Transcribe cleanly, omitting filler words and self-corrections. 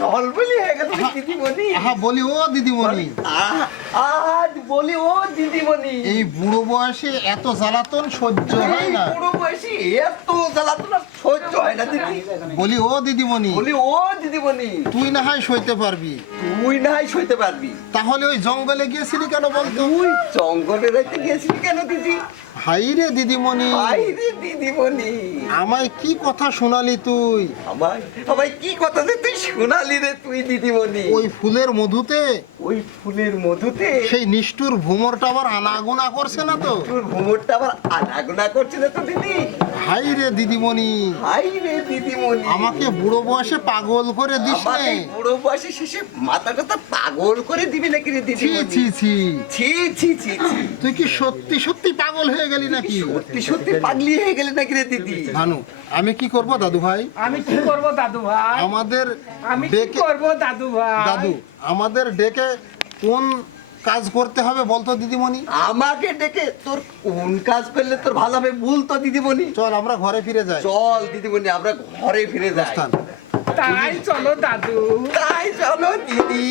চল বলি হয়ে গেল দিদিমণি। হ্যাঁ বলি ও দিদিমণি, বলি ও দিদিমণি, এই বুড়ো বয়সে এত জ্বালাতন সহ্য হয় না। বুড়ো বয়সী এত জ্বালাতন আর সহ্য হয় না দিদি। বলি ও দিদিমণি, বলি ও দিদিমণি, তুই না হয় সইতে পারবি, তুই না হয় সইতে পারবি। তাহলে ওই জঙ্গলে গিয়েছিলি কেন বলতো? তুই জঙ্গলে রাইতে গেছিলি কেন দিদি? হাই রে দিদিমণি, হাই রে দিদিমণি, আমায় কি কথা শোনালি তুই? আমায় কি কথা যে তুই শোনালি রে তুই দিদিমণি? ওই ফুলের মধুতে, ওই ফুলের মধুতে সেই নিষ্ঠুর ভ্রমরটা আবার আনাগোনা করছে না তো? তোর ভ্রমরটা আবার আনাগোনা করছে না তো দিদি? হাই রে দিদিমণি, হাই রে দিদিমণি, আমাকে বুড়ো বয়সে পাগল করে দিস নে। আমাকে বুড়ো বয়সে শেষে মাথা কথা পাগল করে দিবি নাকি রে ছি দিদিমণি? ছি ছি, ছি ছি ছি ছি, তুই কি সত্যি সত্যি পাগল হয়ে গেলি নাকি? সত্যি সত্যি পাগলি হয়ে গেলে নাকি রে দিদি? ভানু, আমি কি করব দাদু ভাই? আমি কি করব দাদু ভাই? আমাদের আমি কি ডেকে, করব দাদু ভাই? দাদু আমাদের ডেকে কোন কাজ করতে হবে বলতো দিদিমণি? আমাকে ডেকে তোর কোন কাজ করলে তোর ভালো হবে বলতো দিদিমণি? চল আমরা ঘরে ফিরে যাই। চল দিদিমণি, আমরা ঘরে ফিরে যাই। স্থান। তাই চলো দাদু। তাই চলো দিদি।